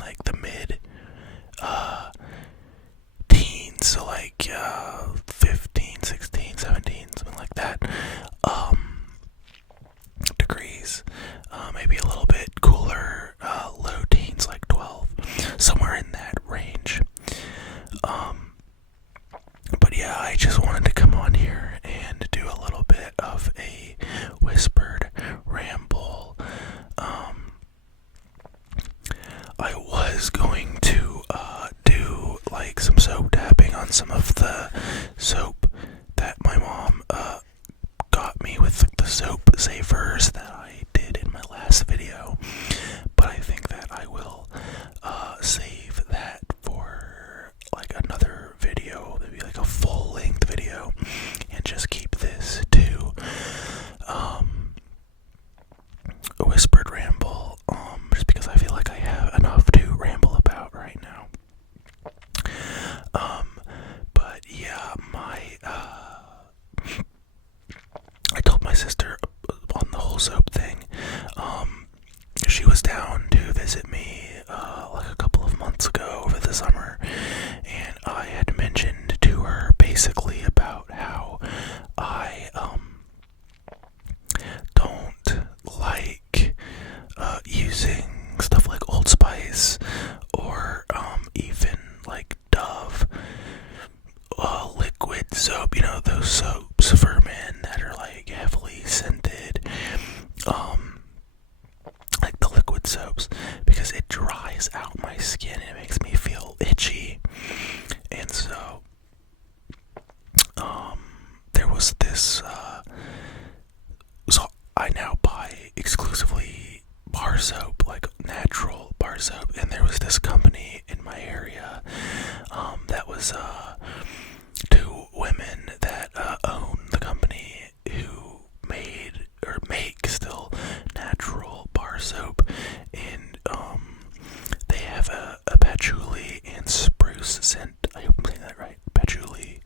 like the mid teens, so like 15, 16, 17, something like that, degrees, maybe a little bit cooler, low teens, like 12, somewhere in that range. But yeah, I just wanted to come on here and do a little bit of a whispered ramble. I was going to do like some soap tapping on some of the soap that my mom got me with the soap savers that I did in my last video, but I think that I will save that for like another video, maybe like a full-length video, and just keep this to a whispered ramble, just because I feel like I have enough to ramble about right now. But yeah, I told my sister on the whole soap thing. She was down to visit me like a couple of months ago over the summer, and I had mentioned to her basically about how I don't like using stuff like Old Spice or even like Dove liquid soap, you know, those soaps for men that are like heavily scented, like the liquid soaps, because it dries out my skin and it makes me feel itchy. And so there was this so I now buy exclusively bar soap, like natural bar soap, and there was this company in my area that was two women that own the company who made or make still natural bar soap, and they have a patchouli and spruce scent. I hope I'm saying that right. Patchouli.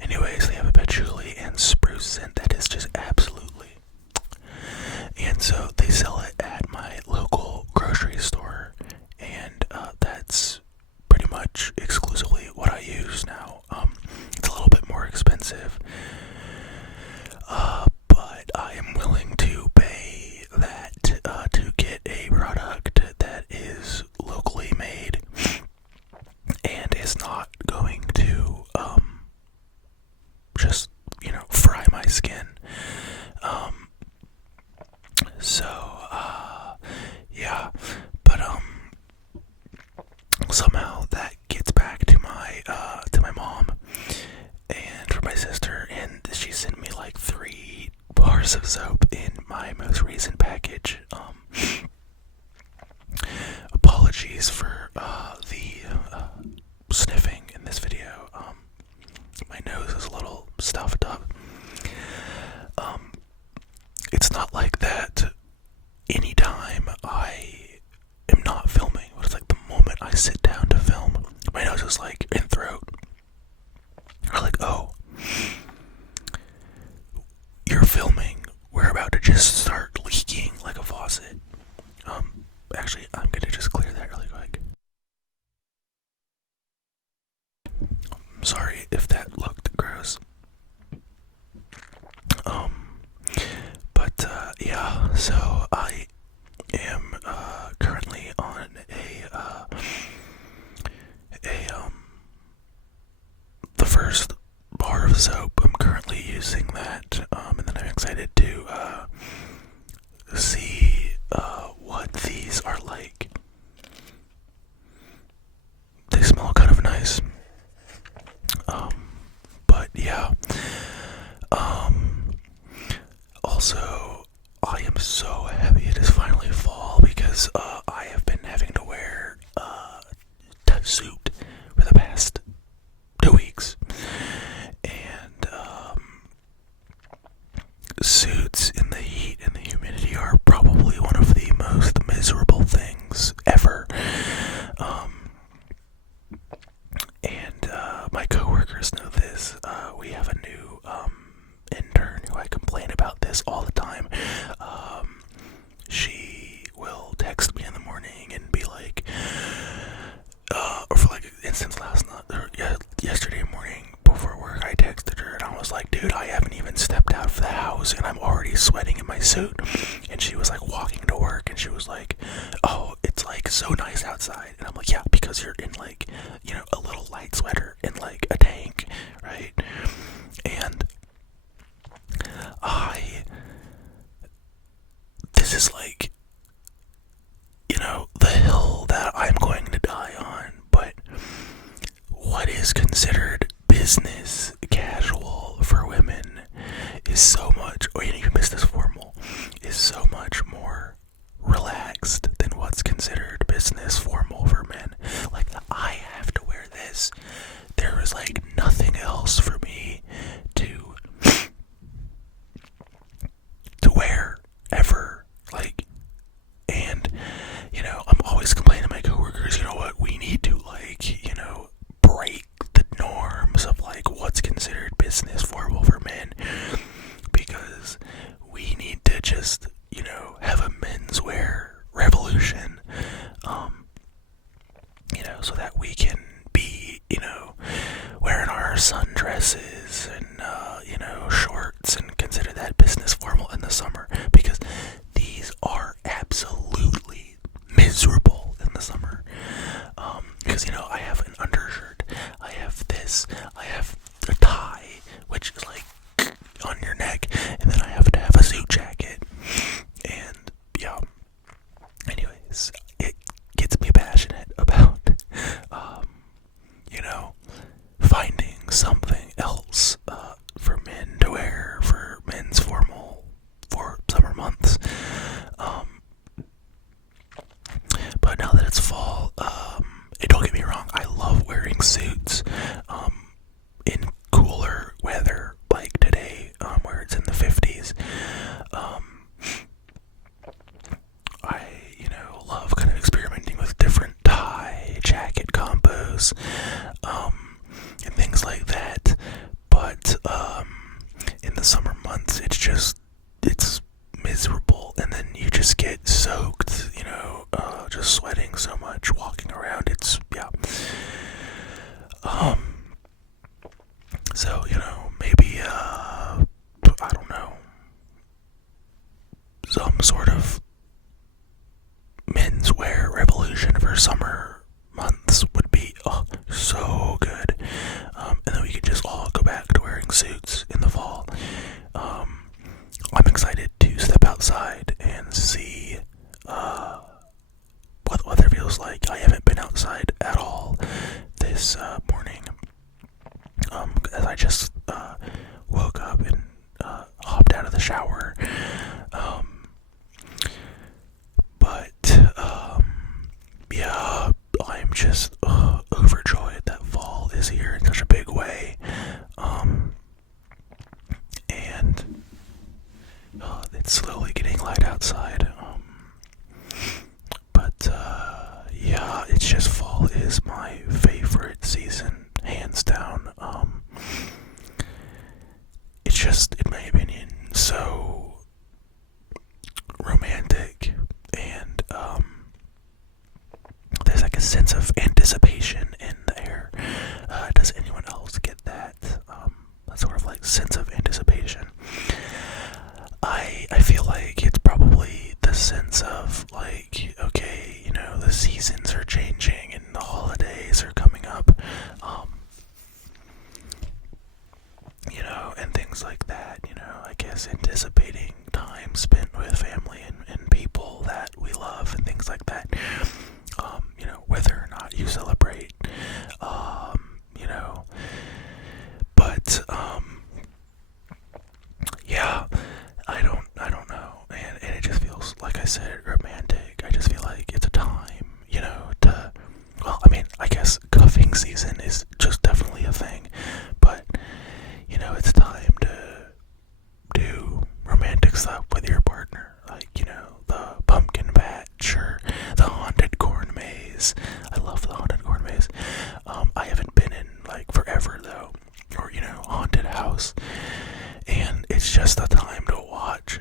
Anyways, they have a patchouli and spruce scent that is just absolutely. And so they sell it at my local grocery store, and that's pretty much exclusively what I use now. It's a little bit more expensive, but I am willing to pay that to get a product that is locally made and is not going to just, you know, fry my skin. Yeah, but somehow that gets back to my mom and for my sister, and she sent me like 3 bars of soap in my most recent package. Apologies for the sniffing in this video. My nose is a little stuffed up. It's not like that anytime I am not filming, but it's like the moment I sit down to film, my nose is like in throat. Or like, oh, you're filming, we're about to just start leaking like a faucet. Actually, I'm gonna just clear that really quick. I'm sorry if that looked gross. But yeah, so I am currently on the first bar of soap. I'm currently using that, and then I'm excited to see what these are like. They smell kind of nice. But yeah. Also, I am so suit, and she was like walking to work, and she was like, "Oh, it's like so nice outside," and I'm like, "Yeah, because you're in like, you know, a little light sweater and like a tank, right?" And this is like, you know, the hill that I'm going to die on, but what is considered business casual for women is so much, or even business formal, is so much more relaxed than what's considered business formal for men. Like, I have to wear this. There is like nothing else for me to wear ever. Like, and you know, I'm always complaining to my coworkers, you know what, we need to, like, you know, break the norms of like what's considered business formal for men, because we need to just, you know, have a menswear revolution, you know, so that we can be, you know, wearing our sundresses and you know, shorts, and consider that business formal in the summer, because these are absolutely miserable in the summer. Because, you know, I have an undershirt, I have this, I have a tie, which is like on your neck, and then I have to have a suit jacket, and yeah. Anyways, it gets me passionate about, you know, finding something else for men to wear for men's formal for summer months. But now that it's fall, don't get me wrong, I love wearing suits in cooler weather like today, where it's in the 50s. I, you know, love kind of experimenting with different tie, jacket combos, and things like that. But in the summer months, it's miserable, and then you just get soaked, you know, just sweating so much walking around. It's, yeah. So, you know, maybe, I don't know, some sort of menswear revolution for summer months would be so good. And then we could just all go back to wearing suits in the fall. I'm excited to step outside and see what the weather feels like. I haven't been outside at all this morning, as I just woke up and hopped out of the shower. But yeah, I'm just overjoyed that fall is here in such a big way. And it's slowly getting light outside. But yeah, it's just, fall is my favorite season, hands down. It's just, in my opinion, so romantic, and there's like a sense of anticipation in the air. Does anyone else get that? That sort of like sense of anticipation. I feel like it's probably the sense of like, okay, you know, the seasons are changing and the holidays are coming up, you know, and things like that, you know, I guess anticipating time spent with family and people that we love and things like that, you know, whether or not you celebrate, you know, but, yeah, I don't know, and it just feels, like I said, romantic. I just feel like it's a time, you know, to, well, I mean, I guess cuffing season is just definitely a thing, but, you know, it's time to do romantic stuff with your partner, like, you know, the pumpkin patch or the haunted corn maze. I love the haunted corn maze. I haven't been in like forever though, or, you know, haunted house, and it's just a time to watch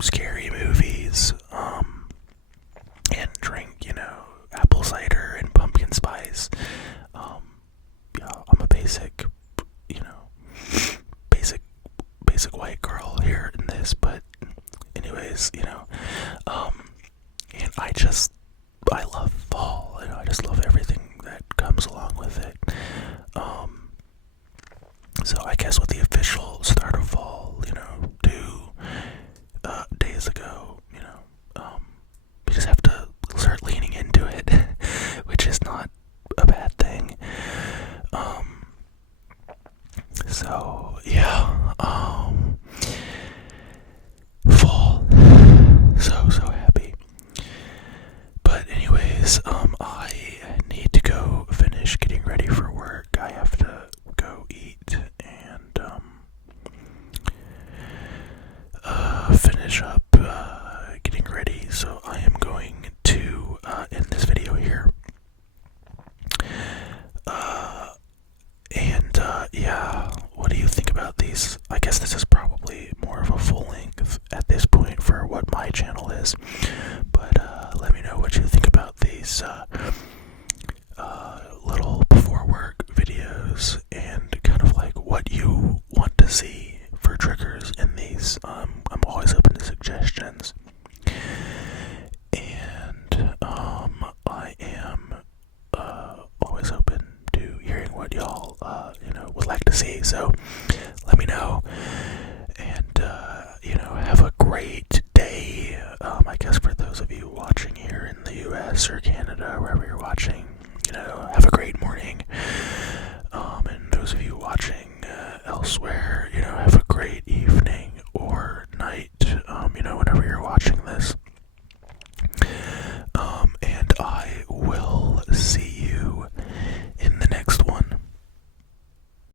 scary movies, and drink, you know, apple cider and pumpkin spice. Yeah, I'm a basic, you know, basic white girl here in this, but I love fall, I just love everything that comes along with it. So I guess with the official start of fall, 2 days ago, we just have to start leaning into it, which is not a bad thing. So yeah, fall, so happy. But anyways, I need to go finish getting ready for work. I have to go eat and finish up getting ready. So I am going to end this video here. Yeah, what do you think about these? I guess this is probably more of a full length at this point for what my channel is. But let me know what you think about these little before work videos and kind of like what you want to see for triggers in these. I'm always open to suggestions. And I am always open to hearing what y'all would like to see. So let me know.